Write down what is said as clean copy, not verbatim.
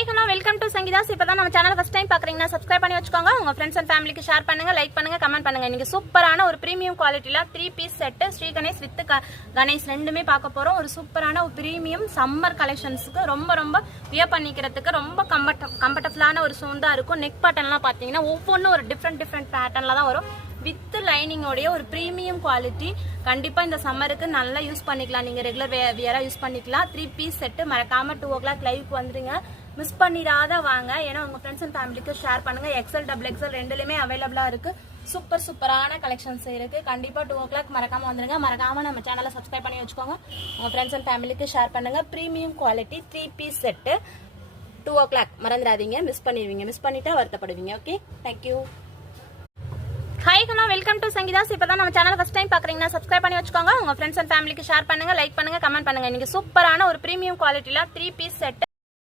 Hi hello welcome to Sangeetha's. இப்பதான் நம்ம channel first time பாக்குறீங்கன்னா சப்ஸ்கிரைப் பண்ணி வச்சுக்கோங்க. உங்க ஃப்ரெண்ட்ஸ் அண்ட் ஃபேமிலிக்கு ஷேர் பண்ணுங்க, லைக் பண்ணுங்க, கமெண்ட் பண்ணுங்க. இன்னைக்கு சூப்பரான ஒரு பிரீமியம் குவாலிட்டில 3 piece set Sri Ganesh with Ganesh ரெண்டுமே பார்க்க போறோம். ஒரு சூப்பரான ஒரு பிரீமியம் சம்மர் கலெக்ஷன்ஸ்க்கு ரொம்ப வியர் பண்ணிக்கிறதுக்கு ரொம்ப கம்ஃபர்டபுளான ஒரு சூண்டா இருக்கும். நெக் பேட்டர்ன்லாம் பாத்தீங்கன்னா ஒவ்வொன்றும் ஒரு டிஃப்ரெண்ட் பேட்டர்ன்ல தான் வரும். வித் லைனிங்கோடைய ஒரு பிரீமியம் குவாலிட்டி. கண்டிப்பா இந்த சம்மருக்கு நல்லா யூஸ் பண்ணிக்கலாம். நீங்க ரெகுலர் வியரா யூஸ் பண்ணிக்கலாம். 3 பீஸ் செட் மறக்காம 2 o'clock லைவ்க்கு வந்துருங்க. மிஸ் பண்ணிடாத வாங்க. ஏன்னா உங்க ஃப்ரெண்ட்ஸ் அண்ட் ஃபேமிலிக்கு ஷேர் பண்ணுங்க. XL XXL ரெண்டுலயுமே அவைலபிளா இருக்கு. சூப்பரான கலெக்ஷன்ஸ் இருக்கு. கண்டிப்பா 2 o'clock மறக்காம வந்துருங்க. மறக்காம நம்ம சேனலை சப்ஸ்கிரைப் பண்ணி வச்சுக்கோங்க. உங்க ஃப்ரெண்ட்ஸ் அண்ட் ஃபேமிலிக்கு ஷேர் பண்ணுங்க. Premium quality 3 piece set 2 o'clock மறந்துடாதீங்க. மிஸ் பண்ணிடுவீங்க. மிஸ் பண்ணிட்டா வருத்தப்படுவீங்க. Okay, thank you. Hi hello welcome to Sangeetha's. இப்பதான் நம்ம சேனல் ஃபர்ஸ்ட் டைம் பாக்குறீங்கன்னா சப்ஸ்கிரைப் பண்ணி வச்சுக்கோங்க. உங்க ஃப்ரெண்ட்ஸ் அண்ட் ஃபேமிலிக்கு ஷேர் பண்ணுங்க, லைக் பண்ணுங்க, கமெண்ட் பண்ணுங்க. இன்னைக்கு சூப்பரான ஒரு பிரீமியம் குவாலிட்டில 3 பீஸ் செட்